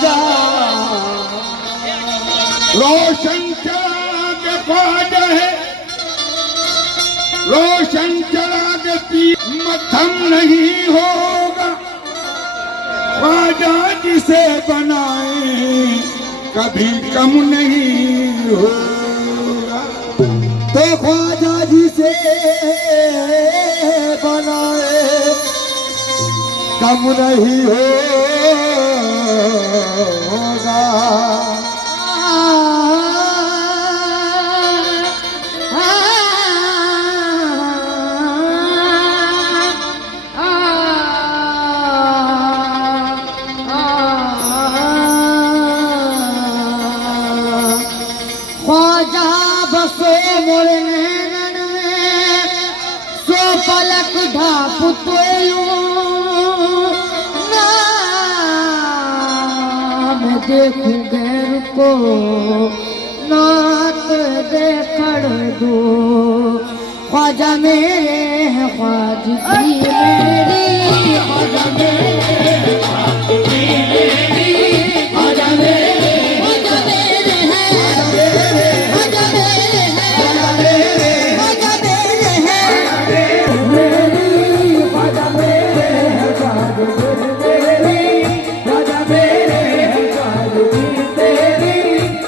ख्वाजा रोशन चराग ख्वाजा है, रोशन चराग की मध्यम नहीं होगा, ख्वाजा जिसे बनाए कभी कम नहीं होगा। तो ख्वाजा जिसे बनाए कम नहीं होगा। ख्वाजा बसो मोरे नैनन में, सो पलक ढाप तो नाम देखूं गैर को नात देखड़ दो। ख्वाजा मेरे है ख्वाजगी मेरी, ख्वाजा मेरे है ख्वाजगी मेरी, ख्वाजा मेरे ख्वाजा मेरे है ख्वाजा मेरे है ख्वाजा मेरे है मेरी, ख्वाजा मेरे है ख्वाजगी मेरी, ख्वाजा मेरे है ख्वाजगी तेरी,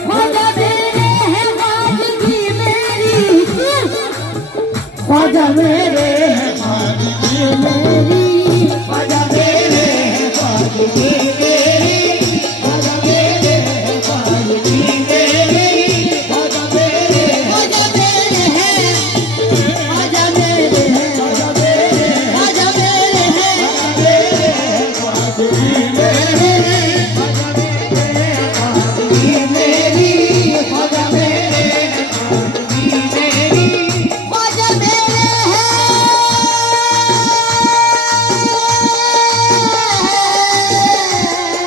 ख्वाजा मेरे है ख्वाजगी मेरी, ख्वाजा मेरे है ख्वाजगी मेरी, ख्वाजा मेरे है ख्वाजगी मेरी, ख्वाजा मेरे है ख्वाजगी मेरी, ख्वाजा मेरे ख्वाजा मेरे है ख्वाजा मेरे है ख्वाजा मेरे है ख्वाजगी मेरी, ख्वाजा मेरे है ख्वाजगी मेरी, ख्वाजा मेरे है ख्वाजगी मेरी, ख्वाजा मेरे है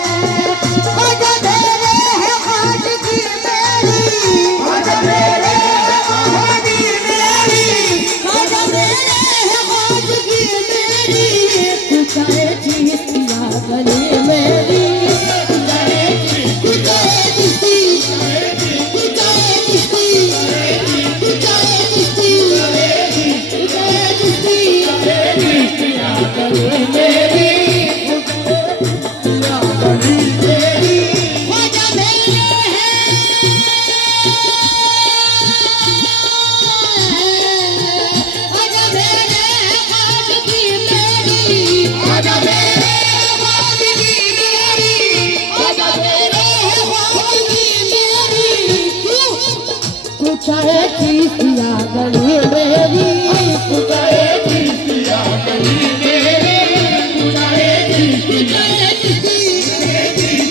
ख्वाजा मेरे है ख्वाजगी मेरी, ख्वाजा मेरे है ख्वाजगी मेरी, ख्वाजा मेरे है ख्वाजगी मेरी, तू चाहे चिश्तिया गली मेरी, तू चाहे चिश्ती, तू चाहे चिश्ती, तू चाहे चिश्ती, तू चाहे चिश्ती, तू चाहे चिश्ती, चिश्तिया गली मेरी, चिश्तिया गली मेरी, ख्वाजा मेरे है ख्वाजा मेरे है ख्वाजगी मेरी, ख्वाजा मेरे है ख्वाजगी मेरी, ख्वाजा मेरे है ख्वाजगी मेरी, तू चाहे चिश्तिया गली मेरी, तू चाहे चिश्तिया गली मेरी, तू चाहे चिश्तिया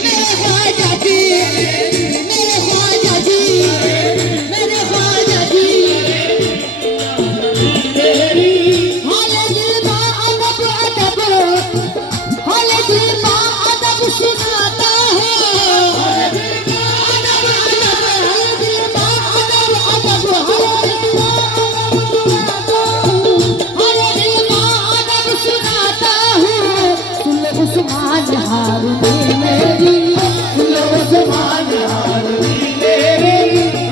मेरे ख्वाजा जी, मेरे ख्वाजा जी, मेरे ख्वाजा जी मेरी, हाले दिल बा अदब अदब, हाले दिल बा अदब सुनाता है, हाले दिल बा अदब अदब, हाले दिल बा अदब अदब, हाले दिल बा अदब सुनाता हूँ, सुन ले उस्मान हारूनी मेरी, सुन ले उस्मान हारूनी मेरी,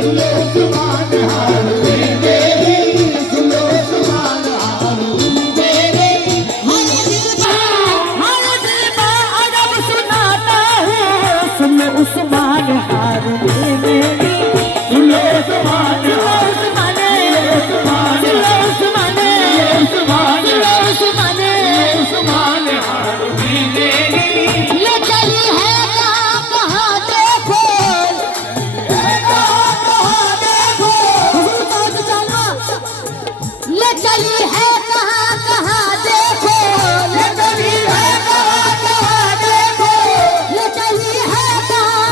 सुन ले उस्मान हारूनी मेरी, सुन ले उस्मान हारूनी मेरी, हाले दिल बा अदब सुनाता हूँ, सुन ले उस्मान हारूनी मेरी, सुन ले उस्मान हारूनी ले चली है कहाँ देखो, ले चली है कहाँ देखो, ले चली है कहाँ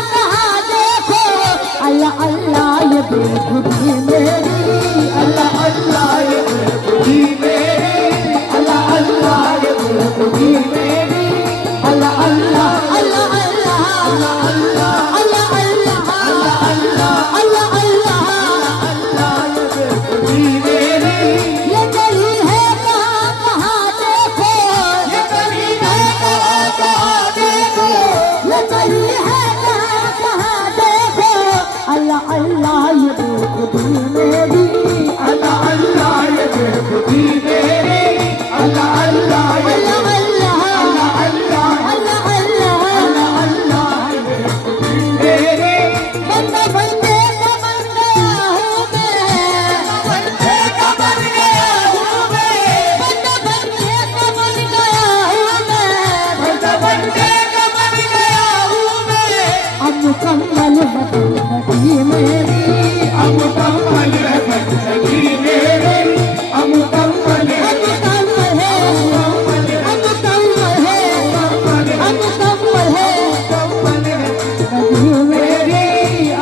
अल्लाह ये बेखुदी मेरी, अल्लाह अल्लाह ये बेखुदी मेरी, अल्लाह अल्लाह ये अल्लाह अल्लाह अल्लाह अल्लाह अल्लाह अल्लाह अल्लाह ये बेखुदी मेरी। बंदा बंदे का बन गया हूँ मैं, बंदे का बन गया हूँ मैं, बंदा बंदे का बन गया हूँ मैं, बंदा बंदे का बन गया हूँ मैं। अब मुकम्मल है बंदगी मेरी, अब मुकम्मल है बंदगी मेरी, अब मुकम्मल है अब मुकम्मल है, अब मुकम्मल है, अब मुकम्मल है बंदगी मेरी,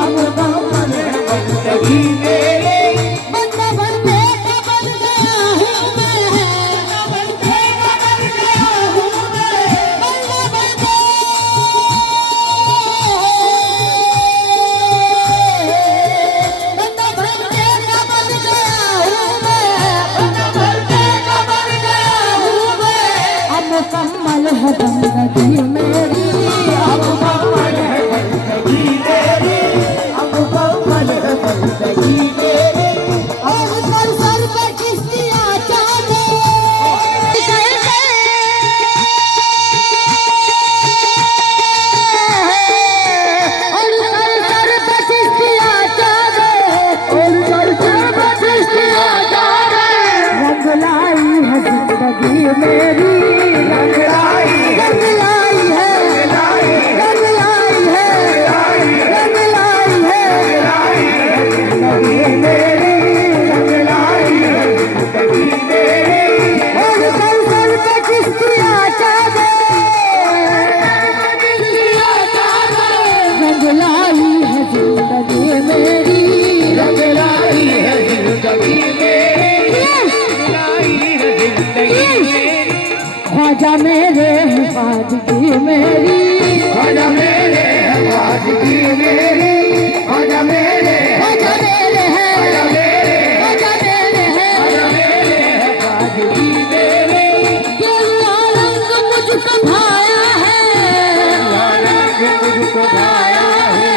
अब मुकम्मल है बंदगी मेरी। बंदा बंदे का बन गया हूँ मैं, बंदे का बन गया हूँ मैं, बंदा बंदे बंदा बंदे का बन गया हूँ मैं, बंदे का बन गया हूँ मैं। अब मुकम्मल है बंदगी मेरी, अब मुकम्मल है बंदगी मेरी, अब मुकम्मल है बंदगी मेरी। और सर पे किश्तियाँ चाहे और सर पे किश्तियाँ चाहे, और सर पे किश्तियाँ चाहे, रंग लाई है जिंदगी मेरी, रंग लाई रंग लाई है, रंग लाई है, रंग लाई है जिंदगी मेरी, रंग लाई है जिंदगी मेरी। और सर पे किश्तियाँ चाहे, रंग लाई है जिंदगी मेरी, रंग लाई है जिंदगी मेरी, लाई है जिंदगी मेरी। ख्वाजा मेरे हिफाजती मेरी, ख्वाजा मेरे हिफाजती मेरी, ख्वाजा मेरे ख्वाजा मेरे है, ख्वाजा मेरे ख्वाजा मेरे है, ख्वाजा मेरे हिफाजती मेरी। गेरुआ रंग मुझको भाया है, रंग मुझको भाया है,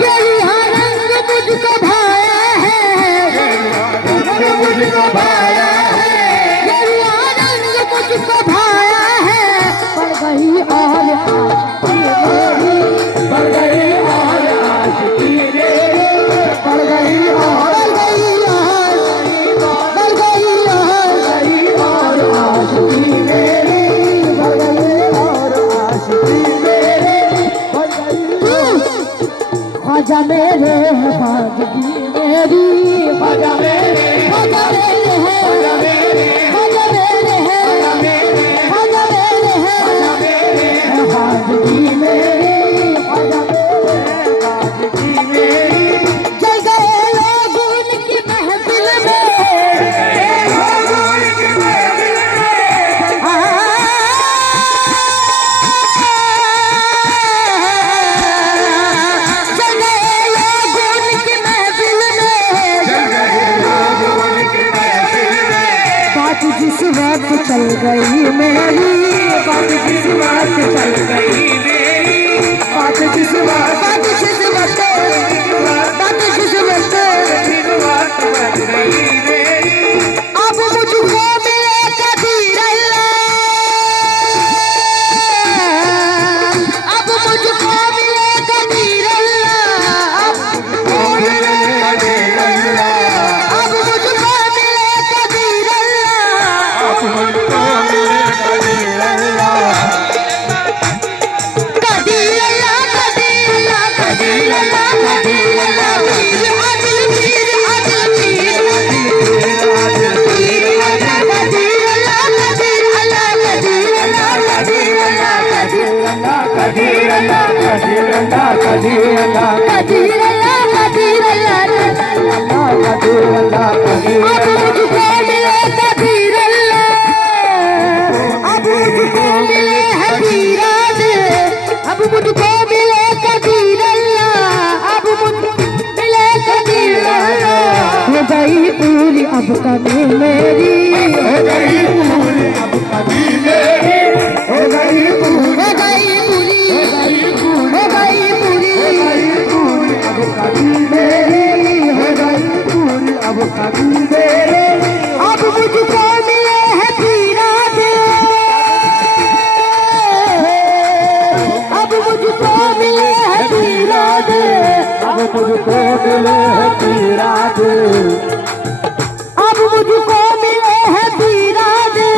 गेरुआ रंग मुझको भाया है, रंग मुझको भाया है, गेरुआ रंग मुझको भाया है, पड़ गई और बढ़ गई और आशिकी मेरी, बढ़ गई और बढ़ गई और आशिकी मेरी, बढ़ गई और आशिकी मेरी, बढ़ गई। ख्वाजा मेरे हिफाजती मेरी, ख्वाजा मेरे ख्वाजा मेरे है, ख्वाजा मेरे ख्वाजा मेरे है, ख्वाजा मेरे है हिफाजती मेरी, ख्वाजा आशिकी मेरी। जल गए लोग उनकी महफिल में, जल गए लोग उनकी महफिल में, बात जिस वक्त चल गई मेरी, बात जिस वक्त चल गई मेरी, बात जिस वक्त, बात जिस वक्त, बात जिस वक्त, अब मुझको मिले कबीर अल्लाह, अब मुझको मिले कबीर अल्लाह, अब मुझको मिले कबीर अल्लाह, कबीर अल्लाह, कबीर अल्लाह, पूरी अब कभी मेरी, हो गई पूरी अब कभी मेरी, हो गई पूरी, हो गई पूरी, हो गई पूरी, हो गई पूरी, हो गई पूरी अब कभी मेरी, हो गई पूरी अब कभी मेरी। अब मुझको मिले है पीरा दे, अब मुझको मिले है पीरा दे, अब मुझको मिले है पीरा दे, अब मुझको मिले है पीरा दे,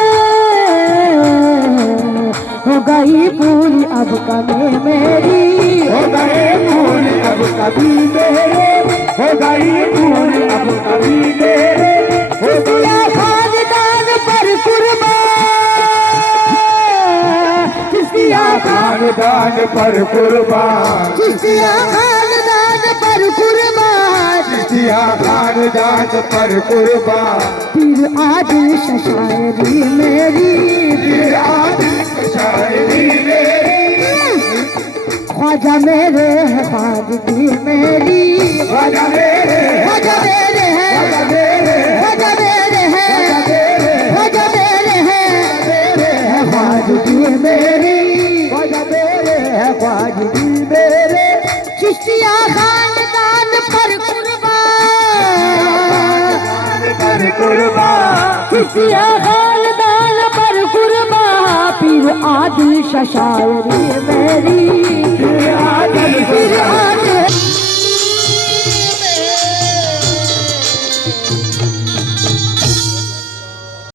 हो गई पूरी अब कभी मेरी, हो गई पूरी अब कभी मेरे, हो गई पूरी अब कभी मेरे, हो किसिया खानदान पर कुर्बान, किसिया खानदान पर कुर्बान, किसिया खानदान पर कुर्बान, किया खानदान पर कुर्बान। फिर आदिल शायरी मेरी, फिर आदि शायरी मेरी, ख्वाजा मेरे है बादगी मेरी, ख्वाजा मेरे, ख्वाजा मेरे है, ख्वाजा मेरे, ख्वाजा मेरे है, ख्वाजा मेरे है, बादगी मेरी, ख्वाजा मेरे है बादगी मेरे, चिश्तिया खानदान पर कुर्बान, पर कुर्बान, चिश्तिया खानदान पर कुर्बान, पीर आदिल शायरी मेरी, फिर आदि फिर